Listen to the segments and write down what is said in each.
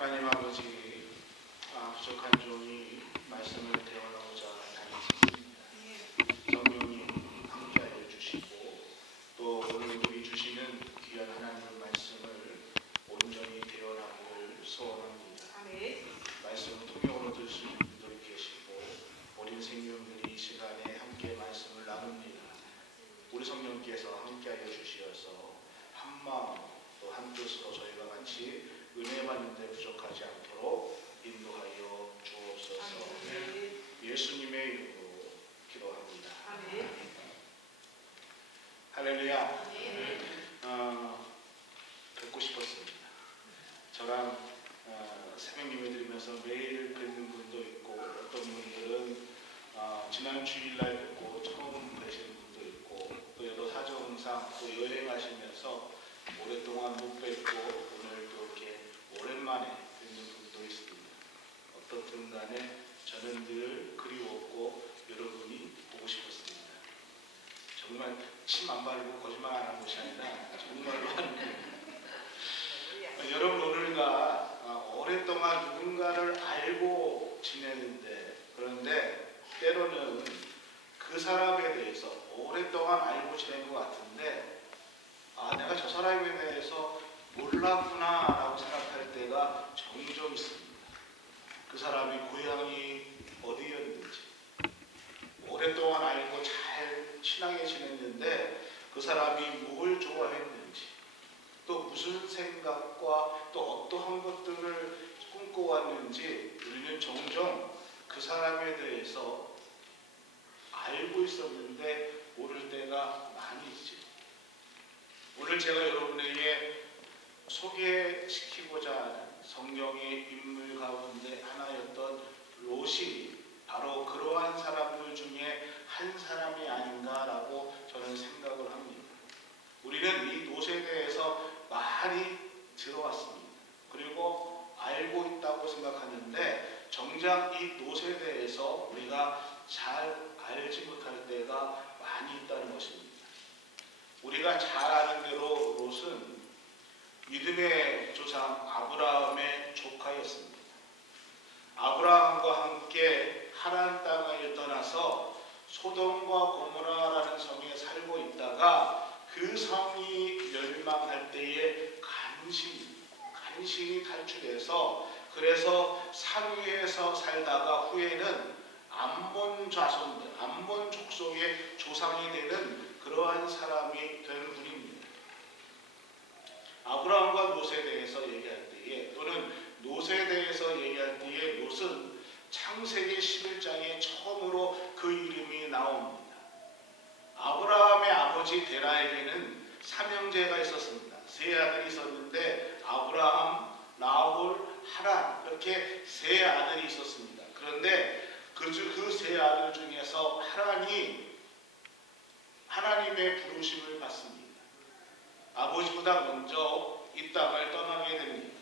하나님 아버지, 부족한 종이 말씀을 대언하고자 다니셨습니다. 성령님 함께하여 주시고 또 오늘 우리 주시는 귀한 하나님의 말씀을 온전히 대언하기를 소원합니다. 말씀을 통역으로 들을 수 있는 분들이 계시고 어린 생명들이 이 시간에 함께 말씀을 나눕니다. 우리 성령께서 함께하여 주시어서 한 마음 또 한 뜻으로 저희가 같이 은혜 받는데 부족하지 않도록 인도하여 주옵소서. 예수님의 이름으로 기도합니다. 할렐루야. 뵙고 싶었습니다. 저랑 새벽 예배 드리면서 매일 뵙는 분도 있고 어떤 분들은 지난 주일날 뵙고 처음 뵈시는 분도 있고 또 여러 사정상 또 여행하시면서 오랫동안 못 뵙고 오늘 또 이렇게 오랜만에 뵙는 분도 있습니다. 어떻든 간에 저는 늘 그리웠고 여러분이 보고 싶었습니다. 정말 침 안 바르고 거짓말 안 하는 것이 아니라 정말로 하는 거예요. 여러분 오늘가 오랫동안 누군가를 알고 지내는데 그런데 때로는 그 사람에 대해서 오랫동안 알고 지낸 것 같은데 내가 저 사람에 대해서 몰랐구나 라고 생각할 때가 종종 있습니다. 그 사람이 고향이 어디였는지 오랫동안 알고 잘 친하게 지냈는데 그 사람이 뭘 좋아했는지 또 무슨 생각과 또 어떠한 것들을 꿈꿔왔는지 우리는 종종 그 사람에 대해서 알고 있었는데 모를 때가 많이 있지. 오늘 제가 여러분에게 소개시키고자 하는 성경의 인물 가운데 하나였던 롯이 바로 그러한 사람들 중에 한 사람이 아닌가라고 저는 생각을 합니다. 우리는 이 롯에 대해서 많이 들어왔습니다. 그리고 알고 있다고 생각하는데 정작 이 롯에 대해서 우리가 잘 알지 못할 때가 많이 있다는 것입니다. 우리가 잘 아는 대로 롯은 믿음의 조상 아브라함의 조카였습니다. 아브라함과 함께 하란 땅을 떠나서 소돔과 고모라라는 성에 살고 있다가 그 성이 멸망할 때에 간신히 탈출해서 그래서 산 위에서 살다가 후에는 암몬 자손들, 암몬 족속의 조상이 되는 그러한 사람이 된 분입니다. 아브라함과 롯에 대해서 얘기할 때에 또는 롯에 대해서 얘기할 때에 롯은 창세기 11장에 처음으로 그 이름이 나옵니다. 아브라함의 아버지 데라에게는 삼형제가 있었습니다. 세 아들이 있었는데 아브라함, 나홀, 하란 이렇게 세 아들이 있었습니다. 그런데 그 세 아들 중에서 하란이 하나님의 부르심을 받습니다. 아버지보다 먼저 이 땅을 떠나게 됩니다.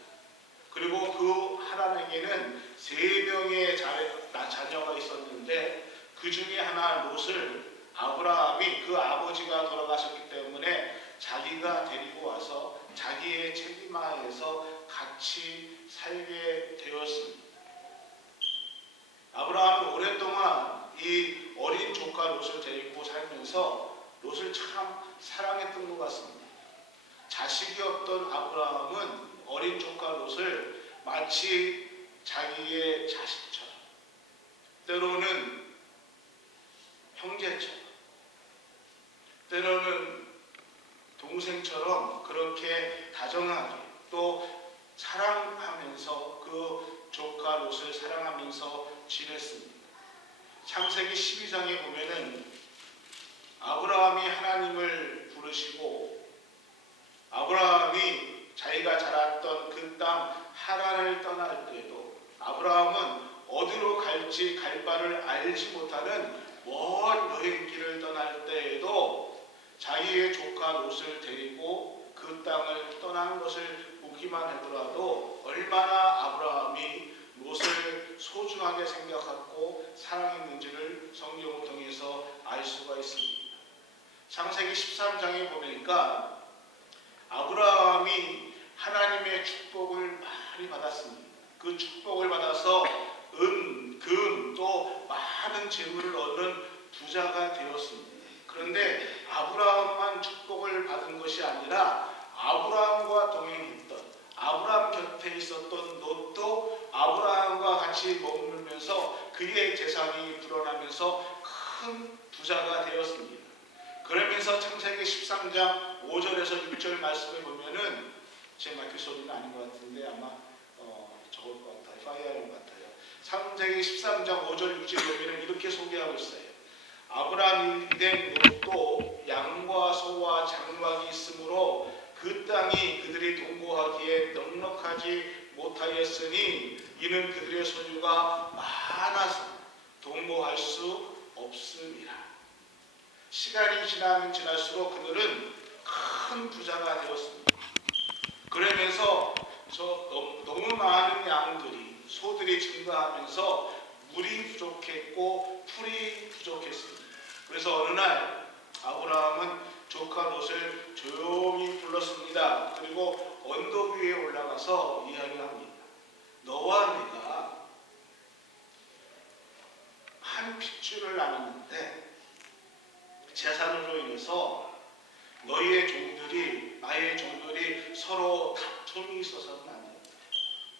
그리고 그 하란에게는 3명의 자녀가 있었는데 그 중에 하나 롯을 아브라함이 그 아버지가 돌아가셨기 때문에 자기가 데리고 와서 자기의 책임하에서 같이 살게 되었습니다. 아브라함은 오랫동안 이 어린 조카 롯을 데리고 살면서 롯을 참 사랑했던 것 같습니다. 자식이 없던 아브라함은 어린 조카 롯을 마치 자기의 자식처럼 때로는 형제처럼 때로는 동생처럼 그렇게 다정하게 또 사랑하면서 그 조카 롯을 사랑하면서 지냈습니다. 창세기 12장에 보면은 아브라함이 하나님을 부르시고 아브라함이 자기가 자랐던 그 땅 하란을 떠날 때에도 아브라함은 어디로 갈지 갈 바를 알지 못하는 먼 여행길을 떠날 때에도 자기의 조카 롯을 데리고 그 땅을 떠난 것을 보기만 하더라도 얼마나 아브라함이 롯을 소중하게 생각하고 사랑했는지를 성경을 통해서 알 수가 있습니다. 창세기 13장에 보니까 아브라함이 하나님의 축복을 많이 많이 받았습니다. 그 축복을 받아서 은, 금, 또 많은 재물을 얻는 부자가 되었습니다. 그런데 아브라함만 축복을 받은 것이 아니라 아브라함과 동행했던, 아브라함 곁에 있었던 롯도 아브라함과 같이 머물면서 그의 재산이 불어나면서 큰 부자가 되었습니다. 그러면서 창세기 13장 5절에서 6절 말씀을 보면은, 제 마이크 소리는 아닌 것 같은데 아마 저걸 것 같아요. 파이어인 것 같아요. 창세기 13장 5절 6절 보면은 이렇게 소개하고 있어요. 아브라함이 된 롯도 양과 소와 장막이 있으므로 그 땅이 그들이 동거하기에 넉넉하지 못하였으니 이는 그들의 소유가 많아서 동거할 수 없음이라. 시간이 지나면 지날수록 그들은 큰 부자가 되었습니다. 그러면서 너무 많은 양들이, 소들이 증가하면서 물이 부족했고 풀이 부족했습니다. 그래서 어느 날 아브라함은 조카 롯을 조용히 불렀습니다. 그리고 언덕 위에 올라가서 이야기합니다. 너와 내가 한 핏줄을 나눴는데 재산으로 인해서 너희의 종들이, 나의 종들이 서로 다툼이 있어서는 안 된다.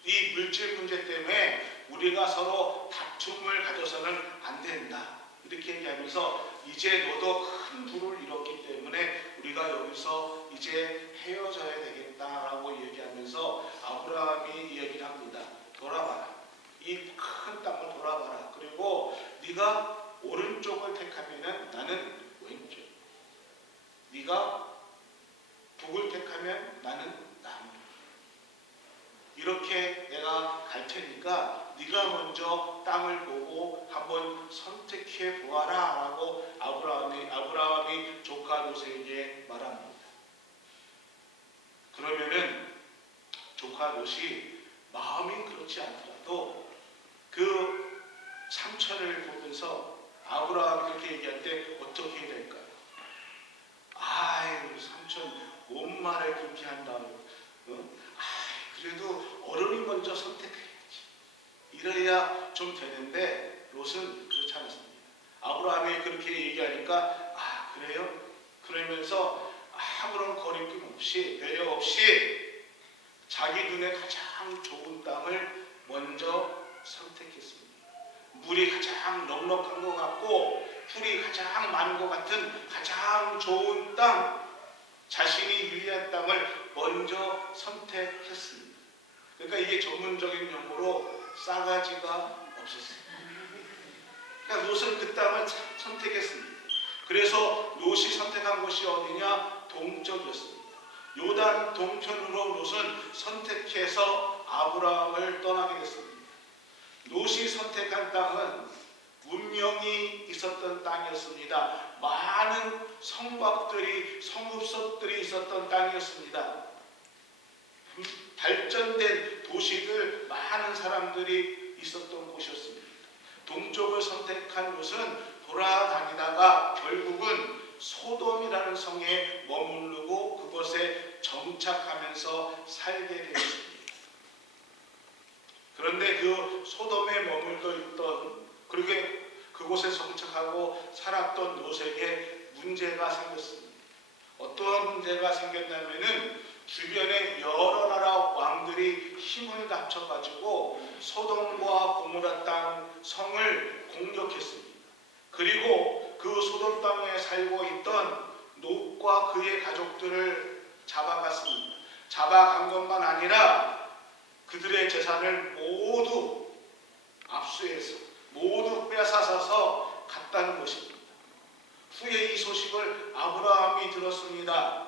이 물질 문제 때문에 우리가 서로 다툼을 가져서는 안 된다. 이렇게 얘기하면서 이제 너도 큰 부를 잃었기 때문에 우리가 여기서 이제 헤어져야 되겠다라고 얘기하면서 아브라함이 얘기를 합니다. 돌아봐라. 이 큰 땅을 돌아봐라. 그리고 네가 오른쪽을 택하면 나는 왼쪽, 네가 북을 택하면 나는 남쪽. 이렇게 내가 갈 테니까 네가 먼저 땅을 보고 한번 선택해 보아라 라고 아브라함이 조카 롯에게 말합니다. 그러면은 조카 롯이 마음이 그렇지 않더라도 그 삼촌을 보면서 아브라함이 그렇게 얘기할 때 어떻게 해야 될까요? 아이 삼촌 뭔 말을 그렇게 한다고, 그래도 어른이 먼저 선택해야지. 이래야 좀 되는데 롯은 그렇지 않았습니다. 아브라함이 그렇게 얘기하니까 그래요? 그러면서 아무런 거리낌 없이, 배려 없이 자기 눈에 가장 좋은 땅을 먼저 선택했습니다. 물이 가장 넉넉한 것 같고 풀이 가장 많은 것 같은 가장 좋은 땅, 자신이 유리한 땅을 먼저 선택했습니다. 그러니까 이게 전문적인 용어로 싸가지가 없었습니다. 그러니까 롯은 그 땅을 선택했습니다. 그래서 롯이 선택한 곳이 어디냐? 동쪽이었습니다. 요단 동편으로 롯은 선택해서 아브라함을 떠나게 됐습니다. 롯이 선택한 땅은 문명이 있었던 땅이었습니다. 많은 성곽들이, 성읍석들이 있었던 땅이었습니다. 발전된 도시들, 많은 사람들이 있었던 곳이었습니다. 동쪽을 선택한 롯은 돌아다니다가 결국은 소돔이라는 성에 머무르고 그곳에 정착하면서 살게 되었습니다. 그런데 그 소돔에 머물러 있던, 그렇게 그곳에 정착하고 살았던 롯에게 문제가 생겼습니다. 어떠한 문제가 생겼냐면은 주변에 여러 나라 왕들이 힘을 합쳐가지고 소돔과 고모라 땅 성을 공격했습니다. 그리고 그 소돔 땅에 살고 있던 롯과 그의 가족들을 잡아갔습니다. 잡아간 것만 아니라 그들의 재산을 모두 압수해서 모두 빼앗아서 갔다는 것입니다. 후에 이 소식을 아브라함이 들었습니다.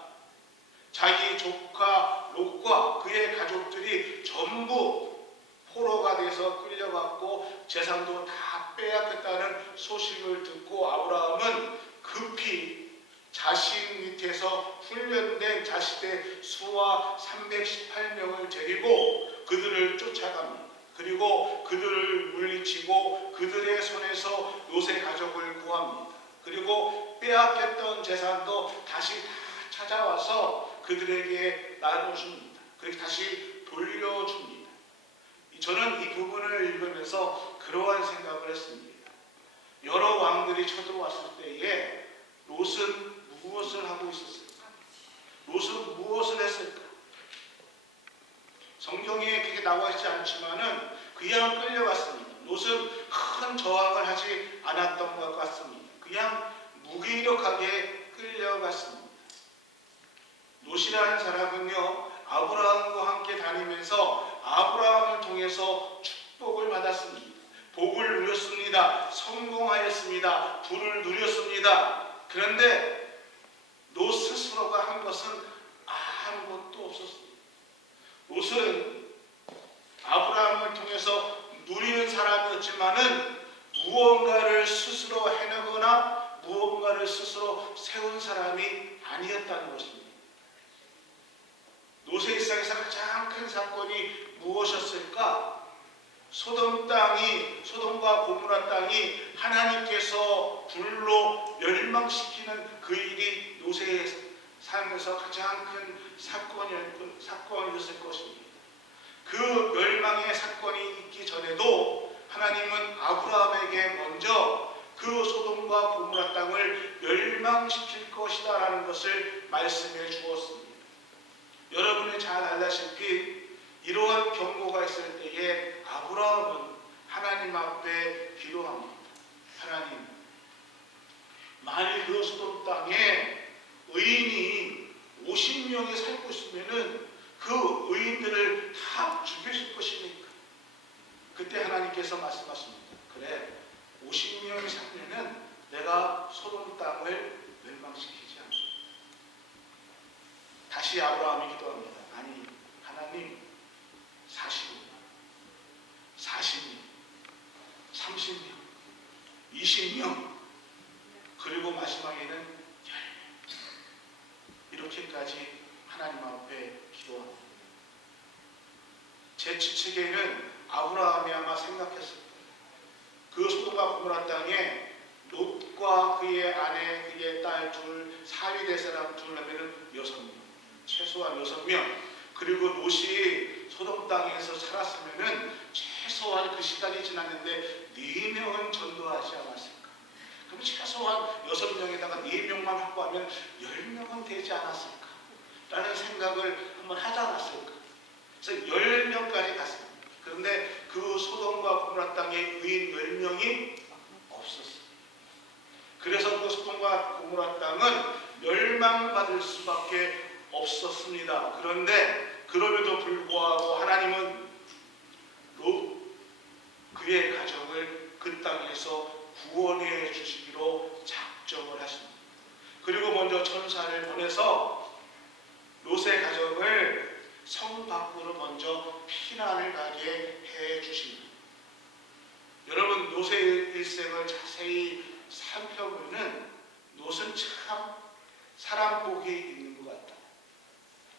자기 조카 롯과 그의 가족들이 전부 포로가 돼서 끌려갔고 재산도 다 빼앗겼다는 소식을 듣고 아브라함은 급히 자신 밑에서 훈련된 자신의 수하 318명을 데리고 그들을 쫓아갑니다. 그리고 그들을 물리치고 그들의 손에서 롯의 가족을 구합니다. 그리고 빼앗겼던 재산도 다시 다 찾아와서 그들에게 나눠줍니다. 그리고 다시 돌려줍니다. 보면서 그러한 생각을 했습니다. 여러 왕들이 쳐들어왔을 때에 롯은 무엇을 하고 있었을까? 롯은 무엇을 했을까? 성경에 그게 나와 있지 않지만은 그냥 끌려갔습니다. 롯은 큰 저항을 하지 않았던 것 같습니다. 그냥 무기력하게 끌려갔습니다. 롯이라는 사람은요, 아브라함과 함께 다니면서 아브라함을 통해서 축복을 받았습니다. 복을 누렸습니다. 성공하였습니다. 부를 누렸습니다. 그런데 롯 스스로가 한 것은 아무것도 없었습니다. 롯은 아브라함을 통해서 누리는 사람이었지만은 무언가를 스스로 해내거나 무언가를 스스로 세운 사람이 아니었다는 것입니다. 롯의 일상에서 가장 큰 사건이 무엇이었을까? 소돔과 고모라 땅이 하나님께서 불로 멸망시키는 그 일이 롯의 삶에서 가장 큰 사건이었을 것입니다. 그 멸망의 사건이 있기 전에도 하나님은 아브라함에게 먼저 그 소돔과 고모라 땅을 멸망시킬 것이다 라는 것을 말씀해 주었습니다. 여러분이 잘 알다시피 이러한 경고가 있을 때에 아브라함은 하나님 앞에 기도합니다. 하나님, 만일 그 소돔 땅에 의인이 50명이 살고 있으면은 그 의인들을 다 죽이실 것입니까? 그때 하나님께서 말씀하십니다. 그래, 50명이 살면은 내가 소돔 땅을 멸망시키지 않는다. 다시 아브라함이 기도합니다. 아니, 하나님, 40명, 30명, 20명, 그리고 마지막에는 10명. 이렇게까지 하나님 앞에 기도합니다. 제 추측에는 아브라함이 아마 생각했을 거예요. 그 소돔과 고모라 땅에 롯과 그의 아내, 그의 딸 둘, 사위될 사람 둘 하면은 6명. 최소한 6명. 그리고 롯이 소돔 땅에서 살았으면은 최소한 그 시간이 지났는데 4명은 전도하지 않았을까? 그럼 최소한 6명에다가 4명만 확보하면 10명은 되지 않았을까? 라는 생각을 한번 하지 않았을까? 그래서 10명까지 갔습니다. 그런데 그 소돔과 고모라 땅에 의인 10명이 없었습니다. 그래서 그 소돔과 고모라 땅은 멸망받을 수밖에 없었습니다. 그런데 그럼에도 불구하고 하나님은 그의 가정을 그 땅에서 구원해 주시기로 작정을 하십니다. 그리고 먼저 천사를 보내서 롯의 가정을 성 밖으로 먼저 피난을 가게 해 주십니다. 여러분, 롯의 일생을 자세히 살펴보면 롯은 참 사람 복이 있는 것 같아요.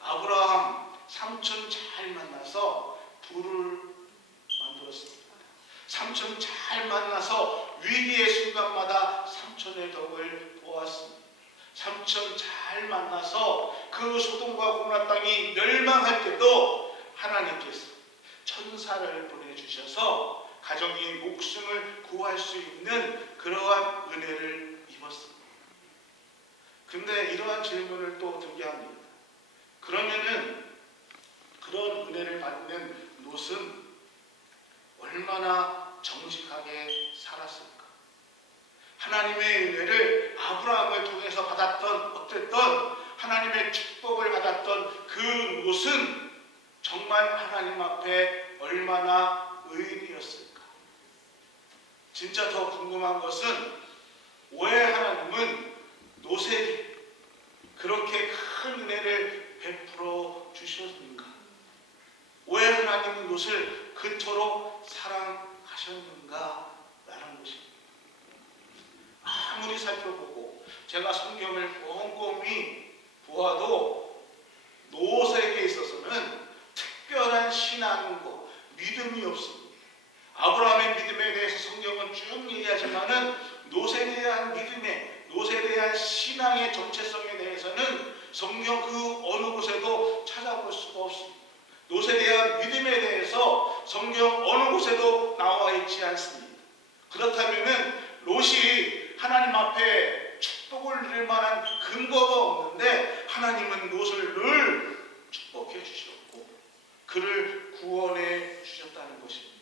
아브라함 삼촌 잘 만나서 부를 만들었습니다. 삼촌 잘 만나서 위기의 순간마다 삼촌의 덕을 보았습니다. 삼촌 잘 만나서 그 소돔과 고모라 땅이 멸망할 때도 하나님께서 천사를 보내주셔서 가정이 목숨을 구할 수 있는 그러한 은혜를 입었습니다. 근데 이러한 질문을 또 드리게 합니다. 그러면은 그런 은혜를 받는 롯은 얼마나 정직하게 살았을까? 하나님의 은혜를 아브라함을 통해서 받았던 어땠던 하나님의 축복을 받았던 그 롯은 정말 하나님 앞에 얼마나 의인이었을까? 진짜 더 궁금한 것은 왜 하나님은 롯에게 그렇게 큰 은혜를 베풀어 주셨는가? 왜 하나님은 롯을 그토록 사랑하셨는가? 라는 것입니다. 아무리 살펴보고 제가 성경을 꼼꼼히 보아도 롯에게 있어서는 특별한 신앙과 믿음이 없습니다. 아브라함의 믿음에 대해서 성경은 쭉 얘기하지만은 롯에 대한 믿음에, 롯에 대한 신앙의 정체성에 대해서는 성경 그 어느 곳에도 찾아볼 수가 없습니다. 롯에 대한 믿음에 대해서 성경 어느 곳에도 나와 있지 나오지 않습니다. 그렇다면은 롯이 하나님 앞에 축복을 누릴 만한 근거가 없는데 하나님은 롯을 늘 축복해 주셨고 그를 구원해 주셨다는 것입니다.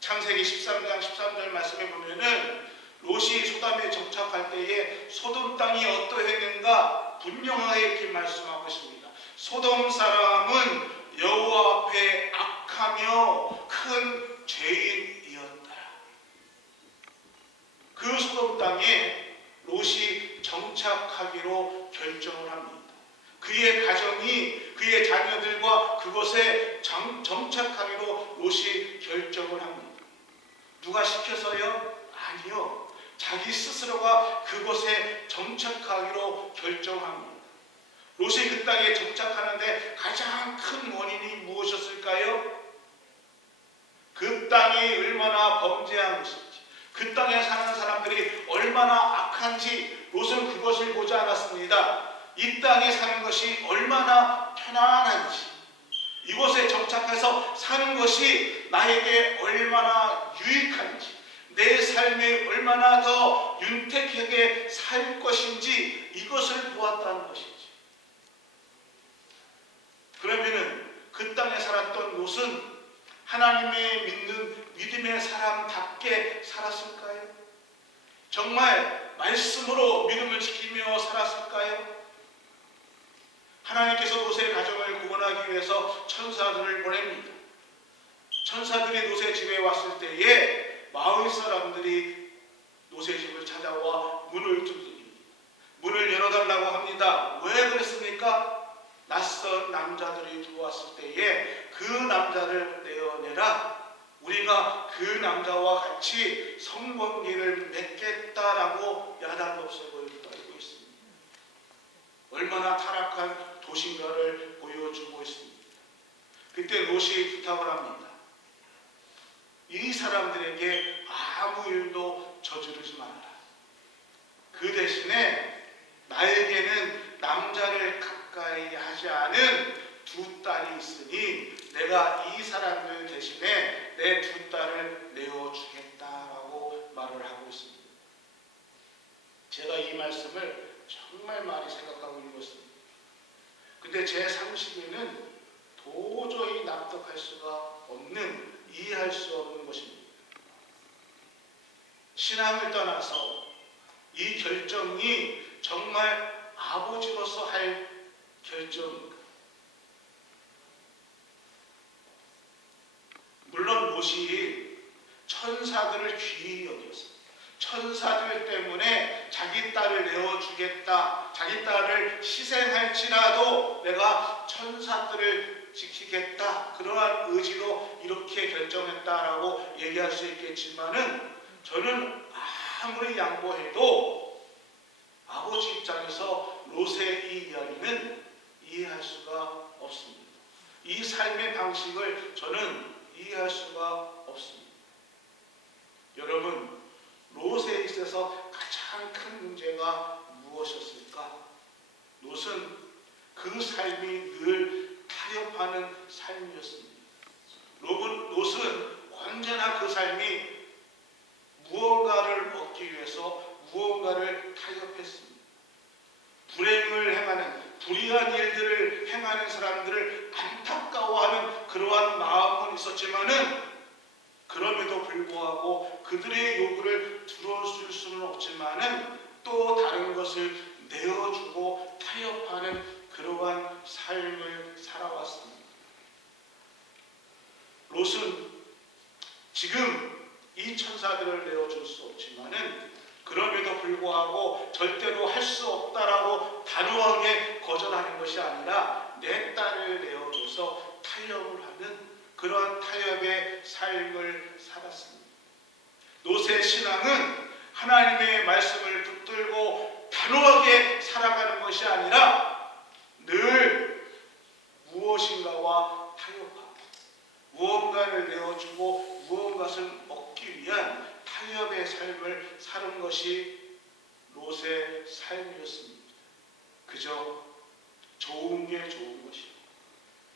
창세기 13장 13절 말씀에 보면은 롯이 소돔에 정착할 때에 소돔 땅이 어떠했는가 분명하게 이렇게 말씀하고 있습니다. 소돔 사람은 여호와 앞에 악하며 큰 죄인이었다. 그 소돔 땅에 롯이 정착하기로 결정을 합니다. 그의 가정이 그의 자녀들과 그곳에 정착하기로 롯이 결정을 합니다. 누가 시켜서요? 아니요. 자기 스스로가 그곳에 정착하기로 결정합니다. 롯이 그 땅에 정착하는데 가장 큰 원인이 무엇이었을까요? 그 땅이 얼마나 범죄한 것인지, 그 땅에 사는 사람들이 얼마나 악한지 롯은 그것을 보지 않았습니다. 이 땅에 사는 것이 얼마나 편안한지, 이곳에 정착해서 사는 것이 나에게 얼마나 유익한지, 내 삶에 얼마나 더 윤택하게 살 것인지 이것을 보았다는 것이지. 그러면은 그 땅에 살았던 롯은 하나님의 믿는 믿음의 사람답게 살았을까요? 정말 말씀으로 믿음을 지키며 살았을까요? 하나님께서 롯의 가정을 구원하기 위해서 천사들을 보냅니다. 천사들이 롯의 집에 왔을 때에 마을 사람들이 롯의 집을 찾아와 문을 두드립니다. 문을 열어달라고 합니다. 왜 그랬습니까? 낯선 남자들이 들어왔을 때에 그 남자를 내어내라. 우리가 그 남자와 같이 성관계를 맺겠다라고 야단법석을 떨고 있습니다. 얼마나 타락한 도신가를 보여주고 있습니다. 그때 롯이 부탁을 합니다. 이 사람들에게 아무 일도 저지르지 말아라. 그 대신에 나에게는 남자를 가까이 하지 않은 두 딸이 있으니 내가 이 사람들 대신에 내 두 딸을 내어주겠다라고 말을 하고 있습니다. 제가 이 말씀을 정말 많이 생각하고 읽었습니다. 근데 제 상식에는 도저히 납득할 수가 없는, 이해할 수 없는 것입니다. 신앙을 떠나서 이 결정이 정말 아버지로서 할 결정인가? 물론 롯이 천사들을 귀히 여겼습니다. 천사들 때문에 자기 딸을 내어주겠다, 자기 딸을 희생할지라도 내가 천사들을 지키겠다, 그러한 의지로 이렇게 결정했다라고 얘기할 수 있겠지만은 저는 아무리 양보해도 아버지 입장에서 롯의 이 이야기는 이해할 수가 없습니다. 이 삶의 방식을 저는 이해할 수가 없습니다. 여러분, 롯에 있어서 가장 큰 문제가 무엇이었을까? 롯은 그 삶이 늘 타협하는 삶이었습니다. 롯은 언제나 그 삶이 무언가를 얻기 위해서 무언가를 타협했습니다. 불행을 행하는, 불의한 일들을 행하는 사람들을 안타까워하는 그러한 마음은 있었지만은 그럼에도 불구하고 그들의 요구를 들어줄 수는 없지만은 또 다른 것을 내어주고 타협하는 그러한 삶을 살아왔습니다. 롯은 지금 이 천사들을 내어줄 수 없지만은 그럼에도 불구하고 절대로 할 수 없다라고 단호하게 거절하는 것이 아니라 내 딸을 내어줘서 타협을 하는 그러한 타협의 삶을 살았습니다. 롯의 신앙은 하나님의 말씀을 붙들고 단호하게 살아가는 것이 아니라 늘 무엇인가와 타협하고 무언가를 내어주고 무언가를 얻기 위한 타협의 삶을 사는 것이 롯의 삶이었습니다. 그저 좋은 게 좋은 것이고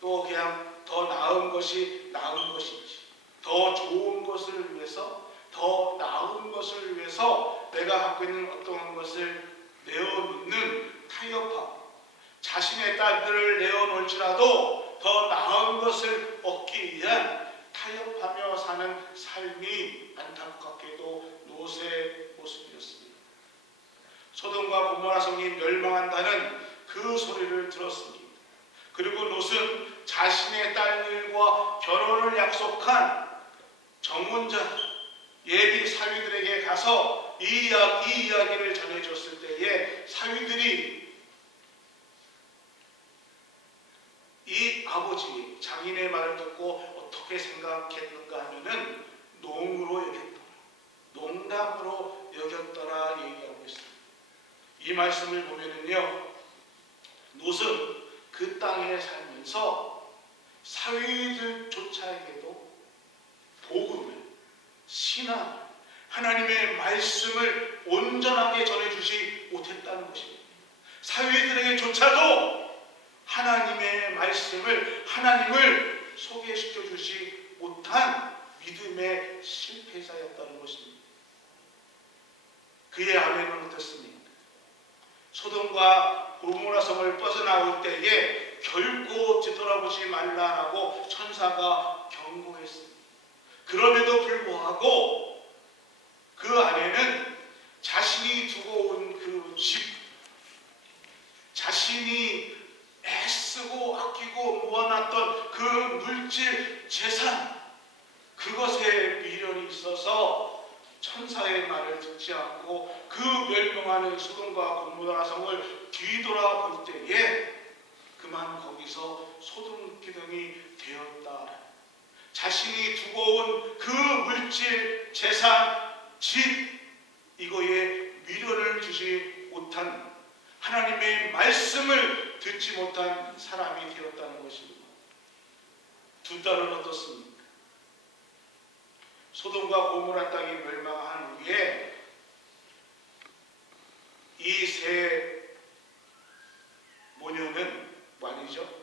또 그냥 더 나은 것이 나은 것인지, 더 좋은 것을 위해서, 더 나은 것을 위해서 내가 갖고 있는 어떠한 것을 내어놓는 타협함, 자신의 딸들을 내어놓을지라도 더 나은 것을 얻기 위한 타협하며 사는 삶이 안타깝게도 롯의 모습이었습니다. 소돔과 고모라 성이 멸망한다는 그 소리를 들었습니다. 그리고 롯은 자신의 딸들과 결혼을 약속한 정혼자 예비 사위들에게 가서 이 이야기를 전해줬을 때에 사위들이 이 아버지 장인의 말을 듣고 어떻게 생각했는가 하면은 농으로 여겼더라, 농담으로 여겼더라 얘기하고 있습니다. 이 말씀을 보면은요, 롯은 그 땅에 살면서 사위들조차에게도 복음을, 신앙, 하나님의 말씀을 온전하게 전해주지 못했다는 것입니다. 사위들에게조차도 하나님의 말씀을, 하나님을 소개시켜 주지 못한 믿음의 실패자였다는 것입니다. 그의 아내는 어떻습니까? 소돔과 고모라 성을 빠져나올 때에 결코 뒤돌아보지 말라라고 천사가 경고했습니다. 그럼에도 불구하고 그 아내는 자신이 두고 온 그 집, 자신이 애쓰고 아끼고 모아놨던 그 물질, 재산, 그것에 미련이 있어서 천사의 말을 듣지 않고 그 멸망하는 소돔과 고모라 성을 뒤돌아볼 때에 그만 거기서 소돔기둥이 되었다. 자신이 두고 온 그 물질, 재산, 집, 이거에 미련을 주지 못한, 하나님의 말씀을 듣지 못한 사람이 되었다는 것입니다. 두 딸은 어떻습니까? 소돔과 고모라 땅이 멸망한 후에 이 세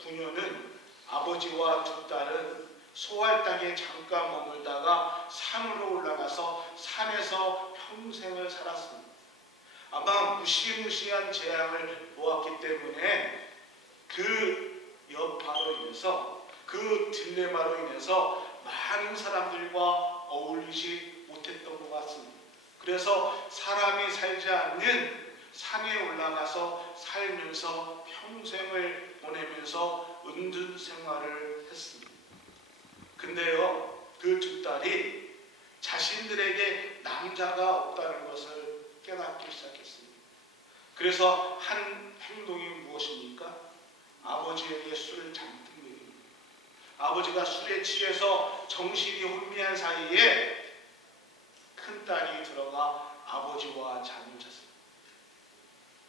부녀는 아버지와 두 딸은 소알 땅에 잠깐 머물다가 산으로 올라가서 산에서 평생을 살았습니다. 아마 무시무시한 재앙을 보았기 때문에 그 여파로 인해서, 그 딜레마로 인해서 많은 사람들과 어울리지 못했던 것 같습니다. 그래서 사람이 살지 않는 산에 올라가서 살면서 평생을 보내면서 은둔 생활을 했습니다. 근데요, 그 두 딸이 자신들에게 남자가 없다는 것을 깨닫기 시작했습니다. 그래서 한 행동이 무엇입니까? 아버지에게 술을 잔뜩 먹입니다. 아버지가 술에 취해서 정신이 혼미한 사이에 큰딸이 들어가 아버지와 잠을 잤습니다.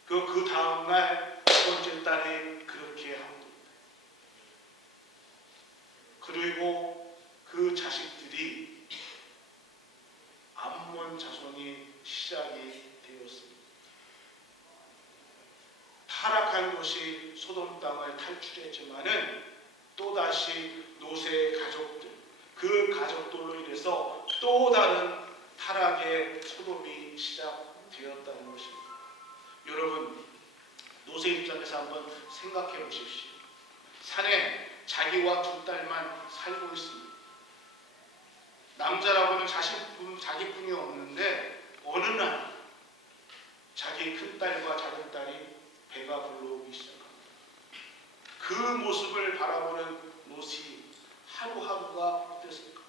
그 다음날 두 번째 딸이 그렇게 한 겁니다. 그리고 그 자식들이 암몬 자손이 시작이 되었습니다. 타락한 곳이 소돔 땅을 탈출했지만은 또다시 롯의 가족들, 그 가족들로 인해서 또 다른 타락의 소돔이 시작되었다는 것입니다. 여러분, 롯의 입장에서 한번 생각해 보십시오. 산에 자기와 두 딸만 살고 있습니다. 남자라고는 자기뿐이 없는데 어느 날 자기 큰딸과 작은딸이 배가 불러오기 시작합니다. 그 모습을 바라보는 롯이 하루하루가 어땠을까?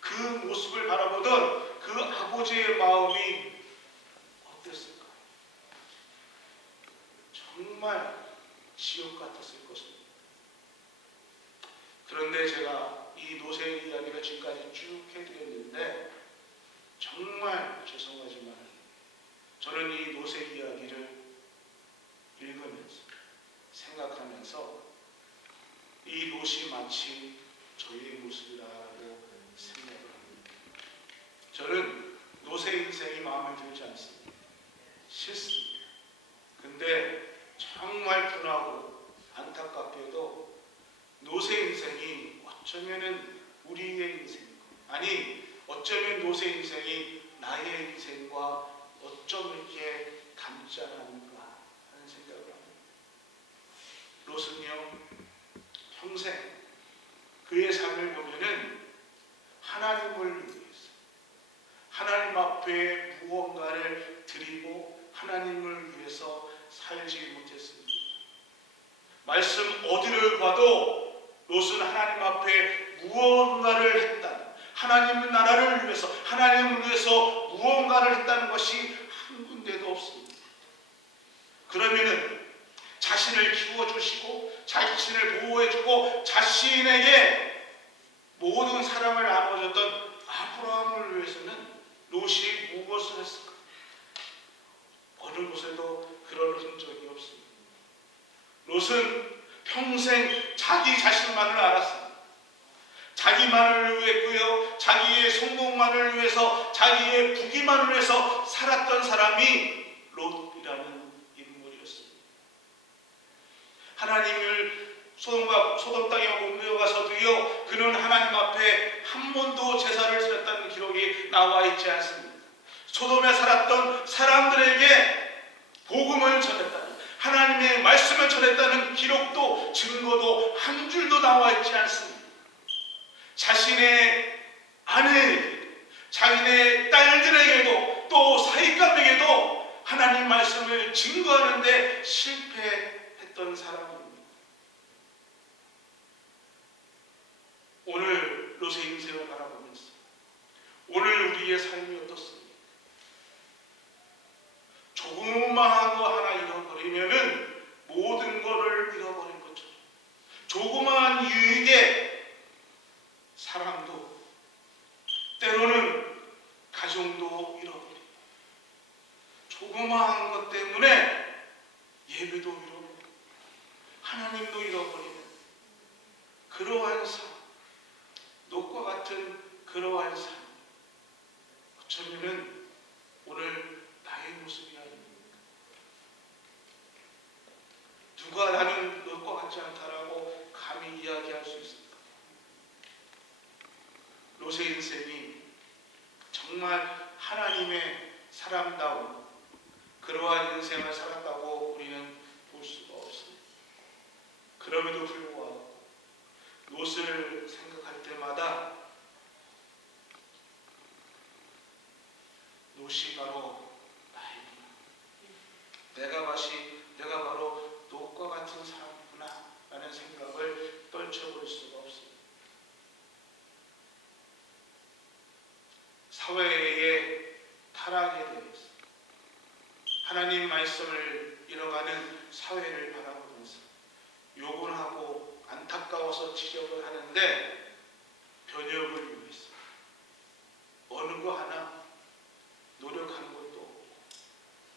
그 모습을 바라보던 그 아버지의 마음이 어땠을까? 정말 지옥 같았을 것입니다. 그런데 제가 이 롯의 이야기를 지금까지 쭉 해드렸는데 정말 죄송하지만 저는 이 롯의 이야기를 읽으면서 생각하면서 이 롯이 마치 저희의 모습이라고 생각을 합니다. 저는 롯의 인생이 마음에 들지 않습니다. 싫습니다. 근데 정말 분하고 안타깝게도 롯의 인생이 어쩌면은 우리의 인생인 겁니다. 아니 어쩌면 롯의 인생이 나의 인생과 어쩜 이렇게 닮지 않았는가 하는 생각을 합니다. 롯은요 평생 그의 삶을 보면은 하나님을 위해서 하나님 앞에 무언가를 드리고 하나님을 위해서 살지 못했습니다. 말씀 어디를 봐도 롯은 하나님 앞에 무언가를 했다. 하나님 나라를 위해서 하나님을 위해서 무언가를 했다는 것이 한 군데도 없습니다. 그러면은 자신을 키워주시고 자신을 보호해주고 자신에게 모든 사랑을 나눠줬던 아브라함을 위해서는 롯이 무엇을 했을까? 어느 곳에도 그런 흔적이 없습니다. 롯은 평생 자기 자신만을 알았습니다. 자기만을 위했고요, 자기의 성공만을 위해서, 자기의 부귀만을 위해서 살았던 사람이 롯이라는 인물이었습니다. 하나님을 소돔 땅에 옮겨가서도요, 그는 하나님 앞에 한 번도 제사를 드렸다는 기록이 나와 있지 않습니다. 소돔에 살았던 사람들에게 복음을 전했다는, 하나님의 말씀을 전했다는 기록도 증거도 한 줄도 나와 있지 않습니다. 자신의 아내에게, 자신의 딸들에게도 또 사익감에게도 하나님 말씀을 증거하는 데 실패했던 사람입니다. 오늘 롯의 인생을 바라보면서 오늘 우리의 삶이 어떻습니까? 조그마한 거 하나 잃어버리면은 모든 것을 잃어버린 것처럼, 조그마한 유익에 사람도 때로는 가정도 잃어버리고, 조그마한 것 때문에 예배도 잃어버리고 하나님도 잃어버리는 그러한 삶, 롯과 같은 그러한 삶, 어쩌면은 오늘 나의 모습이 아닙니까? 누가 나는 롯과 같지 않다라고 감히 이야기할 수 있을까? 롯의 인생이 정말 하나님의 사람다운 그러한 인생을 살았다고 우리는 볼 수가 없습니다. 그럼에도 불구하고 롯을 생각할 때마다 롯이 바로 나입니다. 내가 바로 롯과 같은 사람이구나 라는 생각을 떨쳐볼 수가 없습니다. 사회의 타락에 대해서, 하나님 말씀을 잃어가는 사회를 바라보면서 욕을 하고 안타까워서 지적을 하는데 변혁을 위해서 어느 거 하나 노력하는 것도 없고,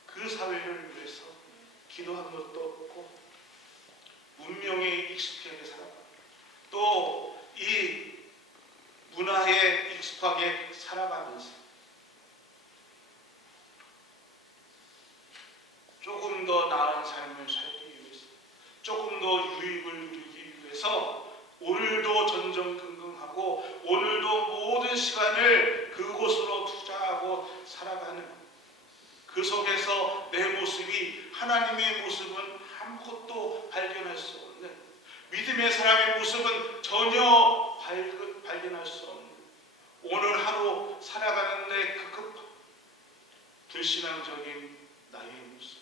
그 사회를 위해서 기도한 것도 없고, 문명에 익숙하게 살아가고 또 이 문화에 익숙하게 살아가면서 조금 더 나은 삶을 살기 위해서, 조금 더 유익을 누리기 위해서 오늘도 전전긍긍하고 오늘도 모든 시간을 그곳으로 투자하고 살아가는, 그 속에서 내 모습이, 하나님의 모습은 아무것도 발견할 수 없는, 믿음의 사람의 모습은 전혀 발견할 수 없는, 오늘 하루 살아가는데 급급한 불신앙적인 나의 모습.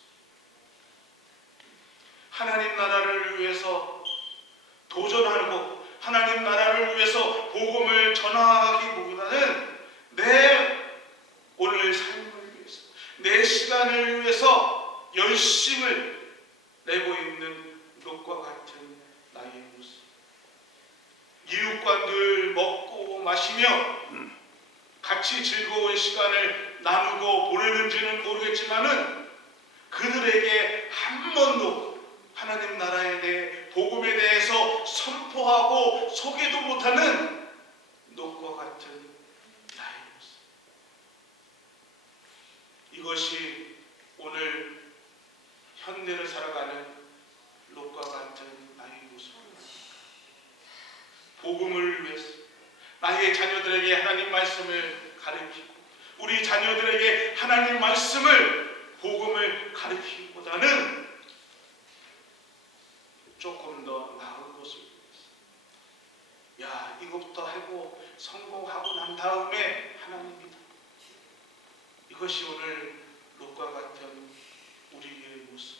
하나님 나라를 위해서 도전하고 하나님 나라를 위해서 복음을 전하기보다는 내 오늘 삶을 위해서, 내 시간을 위해서 열심을 내고 있는 롯과 같은 나의 모습. 이웃과 늘 먹고 마시며 같이 즐거운 시간을 나누고 보내는지는 모르겠지만은 그들에게 한 번도 하나님 나라에 대해, 복음에 대해서 선포하고 소개도 못하는 롯과 같은 나의 모습. 이것이 오늘 현대를 살아가는 롯과 같은 나의 모습입니다. 복음을 위해서, 나의 자녀들에게 하나님 말씀을 가르치고 우리 자녀들에게 하나님 말씀을 복음을 가르치기보다는 조금 더 나은 것을 위해서 야 이것부터 하고 성공하고 난 다음에 하나님이다. 이것이 오늘 롯과 같은 우리의 모습,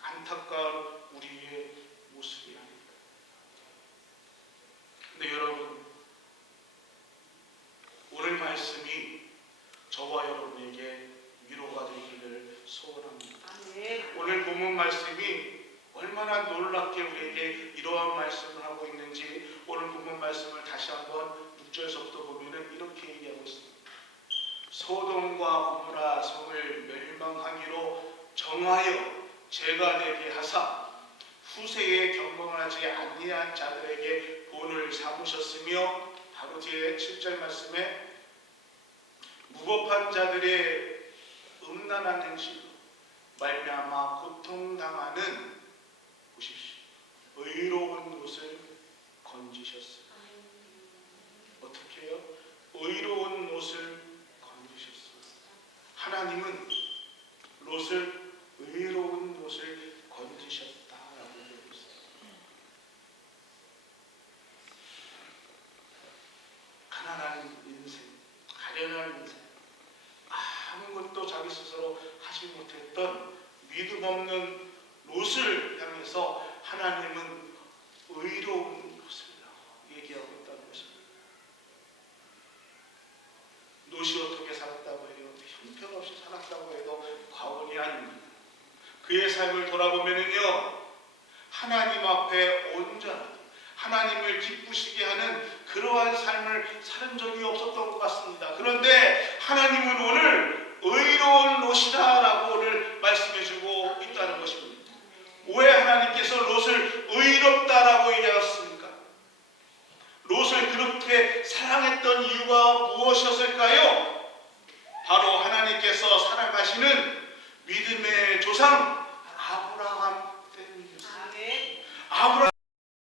안타까운 우리의 모습이 아닐까. 근데 여러분, 오늘 말씀이 저와 여러분에게 위로가 되기를 소원합니다. 오늘 본문 말씀이 얼마나 놀랍게 우리에게 이러한 말씀을 하고 있는지 오늘 본문 말씀을 다시 한번 6절서부터 보면 이렇게 얘기하고 있습니다. 소돔과 고모라 성을 멸망하기로 정하여 죄가 되게 하사 후세에 경건하지 아니한 자들에게 본을 삼으셨으며 바로 뒤에 7절 말씀에 무법한 자들의 음란한 행실로 말미암아 고통당하는 보십시오. 의로운 옷을 건지셨어요. 어떻게 해요? 의로운 옷을 건지셨어요. 하나님은 롯을 의로운 옷을 건지셨다라고 얘기하고 있어요. 가난한 인생, 가련한 인생, 아무것도 자기 스스로 하지 못했던 믿음 없는 롯을 향해서 하나님은 의로운 롯을 얘기하고 있다는 것입니다. 롯이 어떻게 살았다고 해요? 형편없이 살았다고 해도 과언이 아닙니다. 그의 삶을 돌아보면요, 하나님 앞에 온전하게 하나님을 기쁘시게 하는 그러한 삶을 사는 적이 없었던 것 같습니다. 그런데 하나님은 오늘 의로운 롯이다라고 오늘 말씀해주고 있다는 것입니다. 왜 하나님께서 롯을 의롭다라고 얘기하셨습니까? 롯을 그렇게 사랑했던 이유가 무엇이었을까요? 바로 하나님께서 사랑하시는 믿음의 조상 아브라함 때문이었습니다. 아브라함